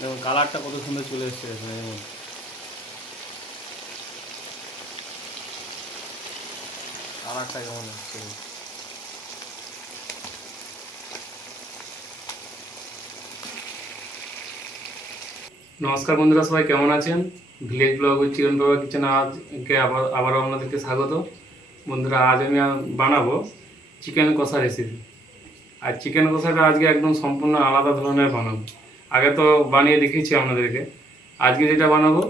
দেখুন কালারটা কত সুন্দর চলে এসছে এখানে। কালারটা কেমন হচ্ছে। নমস্কার বন্ধুরা, সবাই কেমন আছেন? ভিলেজ ব্লগ উইথ চিকেন বাবা কিচেনে আজকে আবারও আপনাদেরকে স্বাগত। বন্ধুরা, আজ আমি বানাবো চিকেন কষা রেসিপি। আর চিকেন কষাটা আজকে একদম সম্পূর্ণ আলাদা ধরনের বানাবো। আগে তো বানিয়ে দেখিয়েছি আপনাদেরকে, আজকে যেটা বানাবো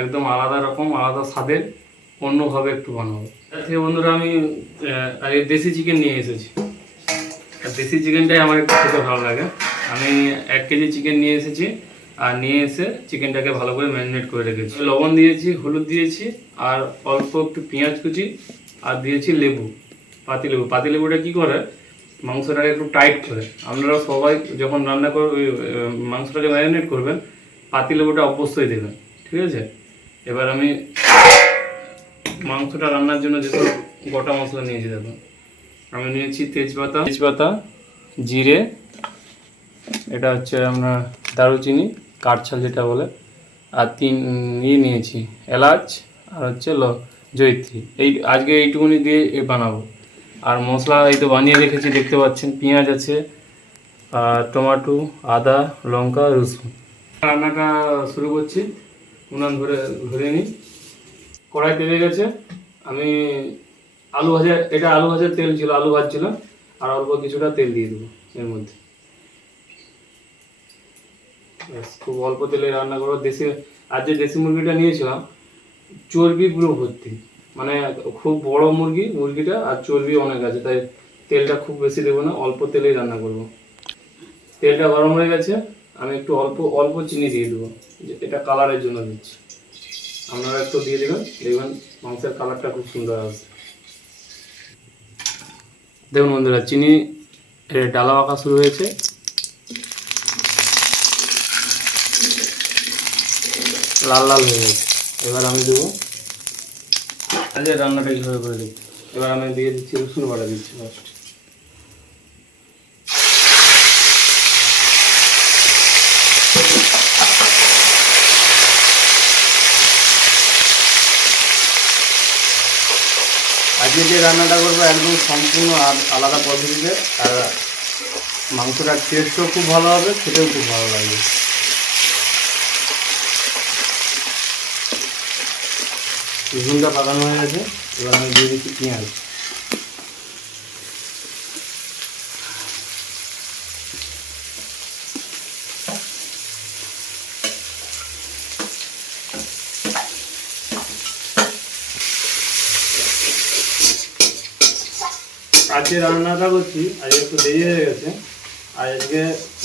একদম আলাদা রকম, আলাদা স্বাদের, অন্যভাবে একটু বানাবো। তার থেকে বন্ধুরা আমি আজকে দেশি চিকেন নিয়ে এসেছি। আর দেশি চিকেনটাই আমার একটু খেতে ভালো লাগে। আমি 1 কেজি চিকেন নিয়ে এসেছি, আর নিয়ে এসে চিকেনটাকে ভালো করে ম্যারিনেট করে রেখেছি। লবণ দিয়েছি, হলুদ দিয়েছি, আর অল্প একটু পেঁয়াজ কুচি, আর দিয়েছি লেবু, পাতিলেবু। পাতিলেবুটা কী করে মাংসটাকে একটু টাইট করে। আপনারা সবাই যখন রান্না মাংসটাকে ম্যারিনেট করবেন, পাতিলেবুটা অবশ্যই দেবেন, ঠিক আছে? এবার আমি মাংসটা রান্নার জন্য যেসব গোটা মশলা নিয়েছি দেখুন। আমি নিয়েছি তেজপাতা, জিরে, এটা হচ্ছে আমরা দারুচিনি, কাঠছাল যেটা বলে, আর নিয়েছি এলাচ, আর হচ্ছে জয়িত্রী। আজকে এইটুকুনি দিয়ে বানাবো। আর মশলা এই তো বানিয়ে রেখেছি, দেখতে পাচ্ছেন। পেঁয়াজ আছে, আর টমেটো, আদা, লঙ্কা, রসুন। রান্নাটা শুরু করছি। উনান ধরে নিই। কড়াই তেলে গেছে। আমি আলু ভাজার তেল ছিল, আলু ভাজছিলাম। আর অল্প কিছুটা তেল দিয়ে দেবো এর মধ্যে। খুব অল্প তেলে রান্না করবো। আর যে দেশি মুরগিটা নিয়েছিলাম, চর্বি পুরো ভর্তি, মানে খুব বড় মুরগিটা, আর চর্বি অনেক আছে, তাই তেলটা খুব বেশি দেবো না, অল্প তেলেই রান্না করব। তেলটা গরম হয়ে গেছে, আমি একটু অল্প চিনি দিয়ে দেবো, এটা কালারের জন্য দিচ্ছি। আপনারা একটু দিয়ে দেবেন, দেখবেন মাংসের কালারটা খুব সুন্দর আসবে। দেখুন বন্ধুরা, চিনি ডালা আঁকা শুরু হয়েছে, লাল লাল হয়ে গেছে। এবার আমি দেবো, আজকে রান্নাটা কীভাবে করে দিই। এবার আমি দিয়ে দিচ্ছি রসুন বাটা, দিচ্ছি ফার্স্ট। আজকে যে রান্নাটা করবো একদম সম্পূর্ণ আলাদা পদ্ধতিতে, আর মাংসটার টেস্টও খুব ভালো হবে, খেতেও খুব ভালো লাগবে। রসুনটা পাকানো হয়ে গেছে, এবার আমি দিয়ে দিচ্ছি পেঁয়াজ। আজকে রান্নাটা করছি, আজকে একটু দেরি হয়ে গেছে। আর আজকে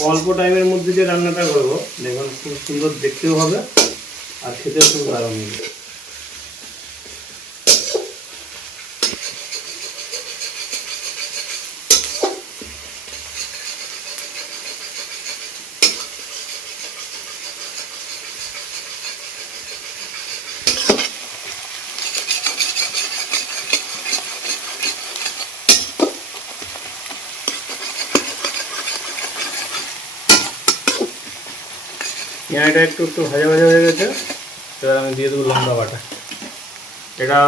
অল্প টাইমের মধ্যে যে রান্নাটা করবো, দেখুন খুব সুন্দর দেখতেও হবে, আর খেতেও খুব দারুণ হবে। পেঁয়াজটা একটু ভাজা হয়ে গেছে। এবার আমি দিয়ে দেবো লঙ্কা বাটা। এটা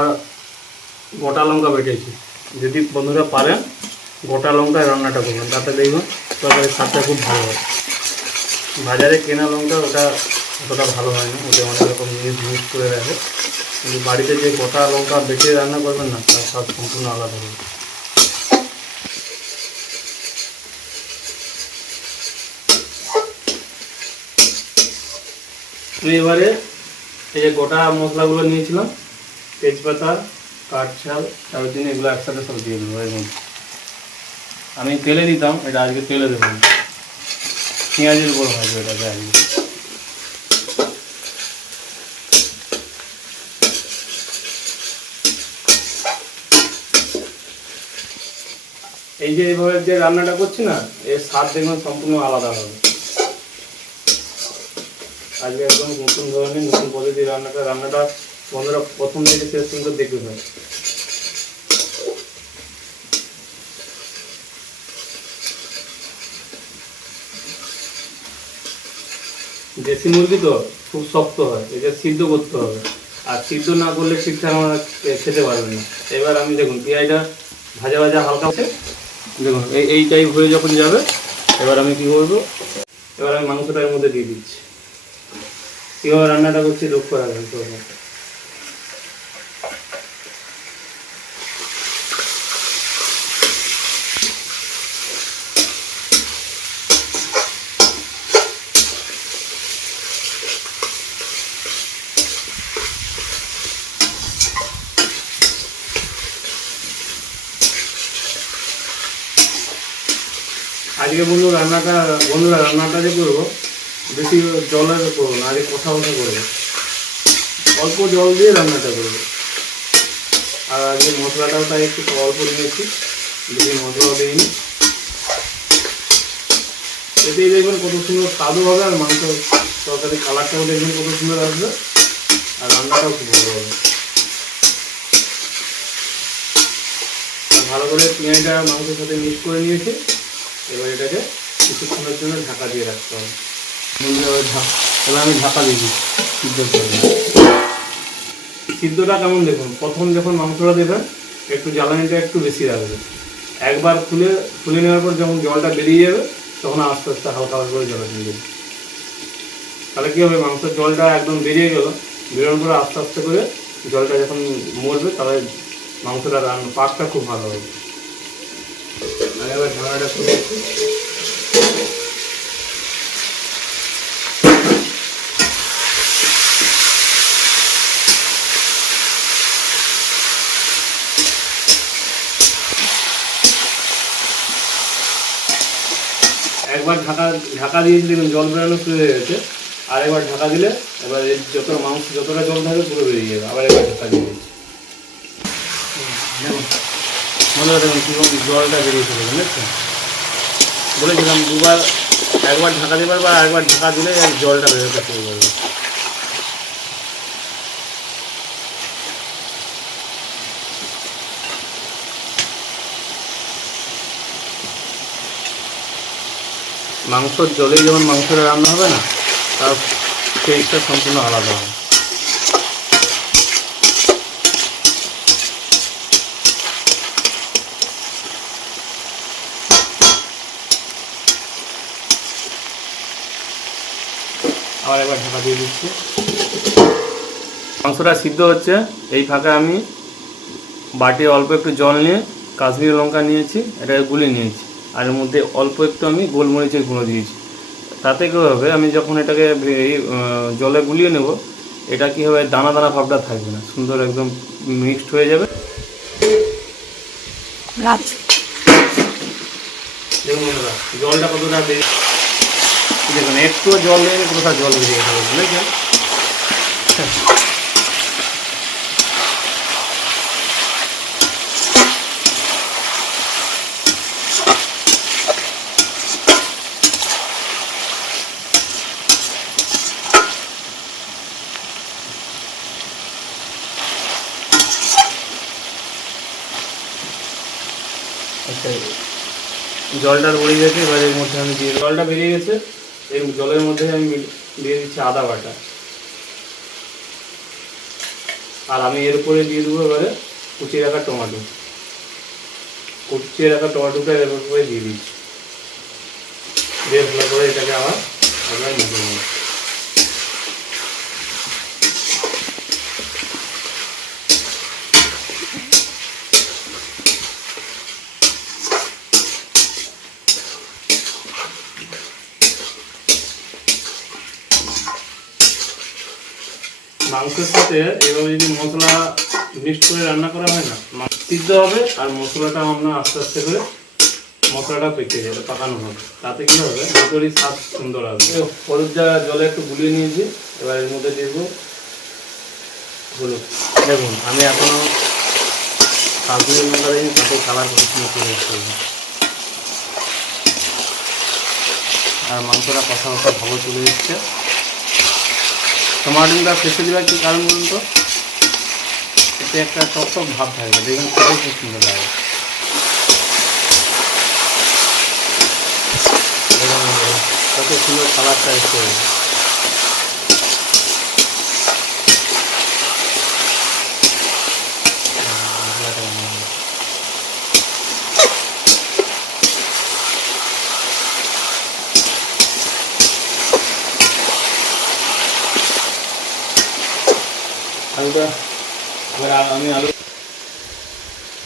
গোটা লঙ্কা বেটেছি। যদি বন্ধুরা পারেন গোটা লঙ্কায় রান্নাটা করবেন, তাতে দেখবেন তরকারির স্বাদটা খুব ভালো হয়। বাজারে কেনা লঙ্কা ওটা অতটা ভালো হয় না, ওটা অনেক রকম মিক্স করে রাখে। কিন্তু বাড়িতে যে গোটা লঙ্কা বেটে রান্না করবেন না, তার স্বাদ সম্পূর্ণ আলাদা হবে। আমি এবারে এই যে গোটা মশলাগুলো নিয়েছিলাম, তেজপাতা, কাঠঝাল, দারুচিনি, এগুলো একসাথে সব দিয়ে দেবো এর মধ্যে। আমি তেলে দিতাম, এটা আজকে তেলে দেবো, পেঁয়াজের উপর ভাজবো এটাকে আজকে। এই যে এইভাবে যে রান্নাটা করছি না, এর স্বাদ দেখবেন সম্পূর্ণ আলাদা হবে। আজকে একদম নতুন ধরনের, নতুন পদ্ধতির রান্নাটা বন্ধুরা প্রথম থেকে শেষ পর্যন্ত দেখতে পাবে। দেশি মুরগি তো খুব শক্ত হয়, এটা সিদ্ধ করতে হবে, আর সিদ্ধ না করলে ঠিকঠাক আমরা খেতে পারবে না। এবার আমি দেখুন পেঁয়াজটা ভাজা ভাজা হালকা হচ্ছে, দেখুন এই টাইপ হয়ে যখন যাবে, এবার আমি কী করবো, এবার আমি মাংসটা এর মধ্যে দিয়ে দিচ্ছি। কীভাবে রান্নাটা করছি লক্ষ্য রাখবেন তো। আজকে বন্ধুরা রান্নাটা যে করবো বেশি জলের করবো না, আজকে কষা করবো, অল্প জল দিয়ে রান্নাটা করবো। আর আজকে মশলাটাও তাই একটু অল্প নিয়েছি, বেশি মশলাও দিইনি। এতেই দেখবেন কত সুন্দর স্বাদও হবে, আর মাংস তরকারি কালারটাও দেখবেন কত সুন্দর আসবে, আর রান্নাটাও খুব ভালো হবে। ভালো করে পেঁয়াজটা মাংসের সাথে মিক্স করে নিয়েছি, এবার এটাকে কিছুক্ষণের জন্য ঢাকা দিয়ে রাখতে হবে। এবার আমি ঢাকা দিয়ে দিই সিদ্ধ করে। সিদ্ধটা কেমন দেখুন, প্রথম যখন মাংসটা দেবেন একটু জ্বালানিটা একটু বেশি রাখবে, একবার খুলে নেওয়ার পর যখন জলটা বেরিয়ে যাবে তখন আস্তে আস্তে হালকা হালকা করে জল দিয়ে দেবে। তাহলে কী হবে, মাংসের জলটা একদম বেরিয়ে গেল, বেরোনোর পরে আস্তে আস্তে করে জলটা যখন মরবে তাহলে মাংসটা পাকটা খুব ভালো হবে। আর এবার ঢাকাটা খুলে একবার ঢাকা দিয়ে দেখুন জল বেরোনো শুরু হয়ে গেছে, আর একবার ঢাকা দিলে এবার যতটা জল থাকবে পুরো বেরিয়ে যাবে। আবার একবার ঢাকা দিয়ে দিচ্ছি, দেখুন দেখুন কীরকম জলটা বেরিয়ে চলে গেল, দেখছেন? বলেছিলাম একবার ঢাকা দেবার বা একবার ঢাকা দিলে জলটা বেরোতে শুরু করবে। মাংসর জলেই যেমন মাংসটা রান্না হবে না, তার টেস্টটা সম্পূর্ণ আলাদা হয়। আবার একবার ঢাকা দিয়ে দিচ্ছি। মাংসটা সিদ্ধ হচ্ছে, এই ফাঁকে আমি বাটি অল্প একটু জল নিয়ে কাশ্মীরি লঙ্কা নিয়েছি, এটাকে গুলে নিয়েছি, আর এর মধ্যে অল্প একটু আমি গোলমরিচের গুঁড়ো দিয়েছি। তাতে কী হবে, আমি যখন এটাকে জলে গুলিয়ে নেব, এটা কী হবে, দানা দানা ভাবটা থাকবে না, সুন্দর একদম মিক্সড হয়ে যাবে। দেখুন জলটা কতটা দেখুন, একটু জল নেই, কতটা জল বেরিয়ে যাবে, বুঝলেন? আচ্ছা, জলটা বেরিয়ে গেছে, এবার এর মধ্যে আমি জলটা বেরিয়ে গেছে, এই জলের মধ্যে আমি দিয়ে দিচ্ছি আদা বাটা, আর আমি এর উপরে দিয়ে দেবো এবারে কুচিয়ে রাখা টমেটোটা এর উপরে দিয়ে দিচ্ছি, দিয়ে ভালো করে এটাকে আবার মেখে নেব। মাংসের সাথে এভাবে যদি মশলা মিক্স করে রান্না করা হয় না, সিদ্ধ হবে আর মশলাটা আমরা আস্তে আস্তে করে মশলাটা পাকানো হবে, তাতে কী হবে, ভিতরের স্বাদ সুন্দর আসবে। হলুদ জলে একটু গুলিয়ে নিয়েছি, এবার এর মধ্যে দেখবো হলুদ। দেখুন আমি এখনও কাশ্মীরি লঙ্কা দিইনি, তাতে কালার পরিষ্কার করে আসতে, আর মাংসটা কষা ভালো চলে এসছে। টমাটোটা ফেসে দেওয়ার কী কারণ বলুন তো, এতে একটা টক টক ভাব থাকবে, দেখবেন খেতে খুব সুন্দর লাগে। কত সুন্দর কালারটা এসছে। আলুটা এবার আমি আলু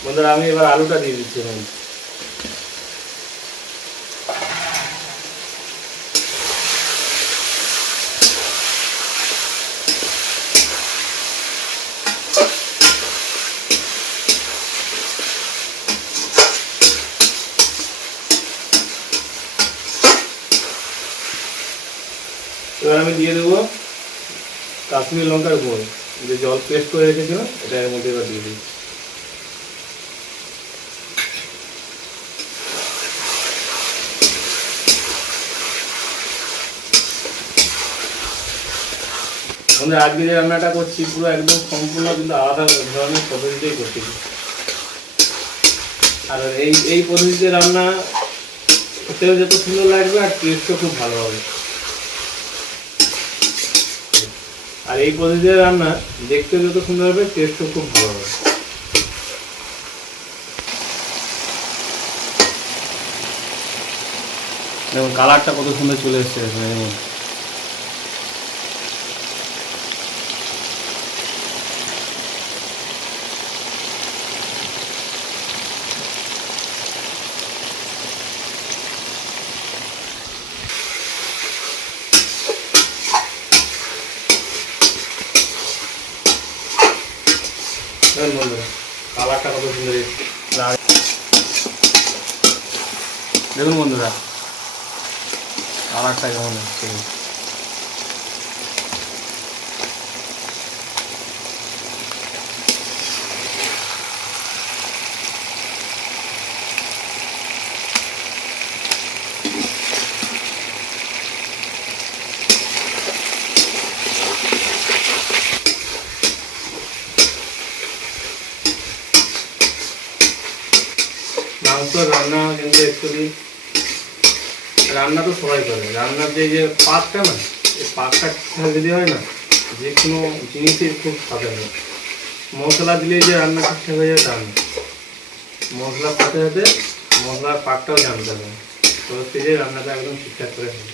বন্ধুরা আমি এবার আলুটা দিয়ে দিচ্ছি এখানে। এবার আমি দিয়ে দেবো কাশ্মীরি লঙ্কার গুঁড়ো, যে জল পেস্ট করে রেখেছিলাম এটা এর মধ্যে এবার দিয়ে দিই। আমাদের আজকে যে রান্নাটা করছি পুরো একদম সম্পূর্ণ কিন্তু আলাদা ধরনের পদ্ধতিতেই করছি। আর এই পদ্ধতিতে রান্না খেতেও যত সুন্দর লাগবে আর টেস্টও খুব ভালো হবে। আর এই পদ্ধতিতে রান্না দেখতেও যত সুন্দর হবে টেস্টও খুব ভালো হবে। দেখুন কালারটা কত সুন্দর চলে এসছে এখানে। বন্ধুরা কালারটা কত সুন্দর এসছে। দেখুন বন্ধুরা কালারটা কেমন এসছে। মাংস রান্না কিন্তু অ্যাকচুয়ালি রান্না তো সবাই করে, রান্নার যে পাকটা না এই পাকটা ঠিকঠাক যদি হয় না যে কোনো জিনিসই খুব স্বাদ হয়। মশলা দিলে যে রান্না ঠিকঠাক হয়ে যায় তা না, মশলার সাথে সাথে মশলার পাকটাও জানতে হবে, তো যে রান্নাটা একদম ঠিকঠাক করে হবে।